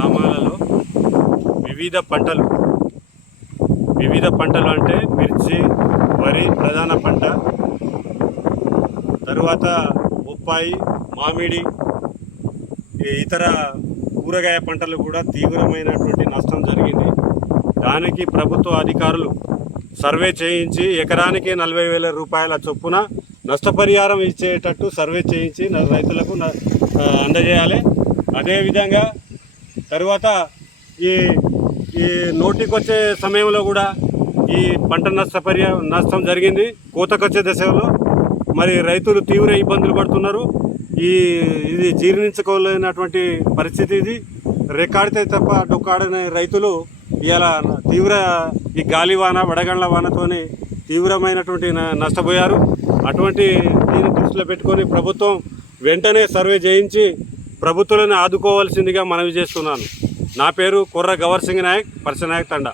గ్రామాలలో వివిధ పంటలు అంటే మిర్చి, వరి ప్రధాన పంట, తరువాత బొప్పాయి, మామిడి, ఇతర కూరగాయ పంటలు కూడా తీవ్రమైనటువంటి నష్టం జరిగింది. దానికి ప్రభుత్వ అధికారులు సర్వే చేయించి ఎకరానికి 40,000 రూపాయల చొప్పున నష్టపరిహారం ఇచ్చేటట్టు సర్వే చేయించి రైతులకు అందజేయాలి. అదేవిధంగా తరువాత ఈ నోటికొచ్చే సమయంలో కూడా ఈ పంట నష్టం జరిగింది. కోతకొచ్చే దశలో మరి రైతులు తీవ్ర ఇబ్బందులు పడుతున్నారు. ఇది జీర్ణించుకోలేనటువంటి పరిస్థితి. ఇది రెక్కాడితే తప్ప డొక్కాడని రైతులు ఇలా ఈ గాలివాన వడగండ్ల వానతోని తీవ్రమైనటువంటి నష్టపోయారు. అటువంటి దీన్ని దృష్టిలో పెట్టుకొని ప్రభుత్వం వెంటనే సర్వే చేయించి ప్రభుత్వాలను ఆదుకోవాల్సిందిగా మనవి చేస్తున్నాను. నా పేరు కొర్ర గవర్ సింగ్ నాయక్, పర్సనాయక్ తండా.